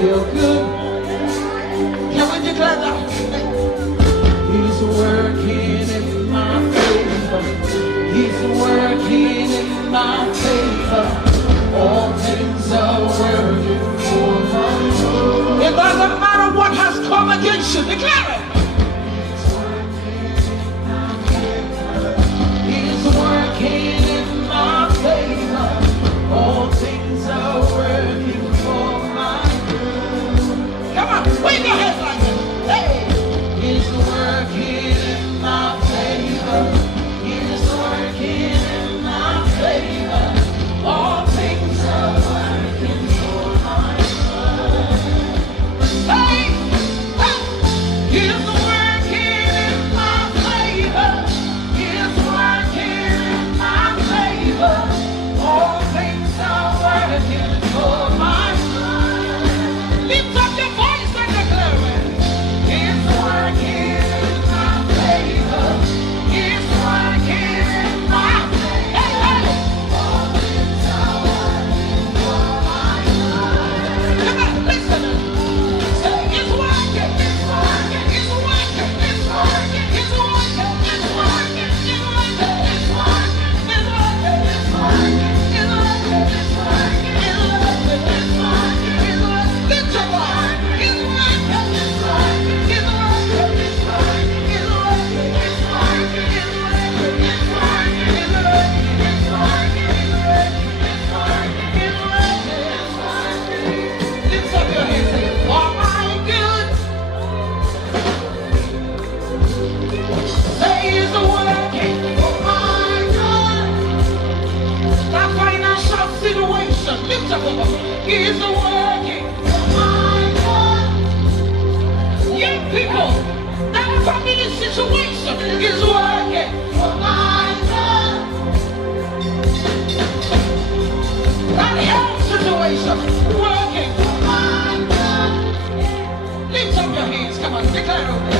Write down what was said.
feel good. Can we declare that? He's working in my favor. He's working in my favor. All things are working for my good. It doesn't matter what has come against you. Declare it. He's working in my favor. All things are working for my good. Come on, wave your hands like this. Hey! He's working in my favor. He's working in my favor. All things are working for my good. Hey! He's working in my favor. He's working in my favor. All things are working for my good. Lift up your voice and declare it. He's working in my favor. He's working in my favor. Hey, hey. All things are working for my good. Come on, listen. Say, it's working. It's working. It's working. It's working. It's working. It's working. It's working. It's working. It's working. It's working. He's working for my good. Young people, that family situation is working for my good. That health situation working for my good. Lift up your hands, come on, declare it.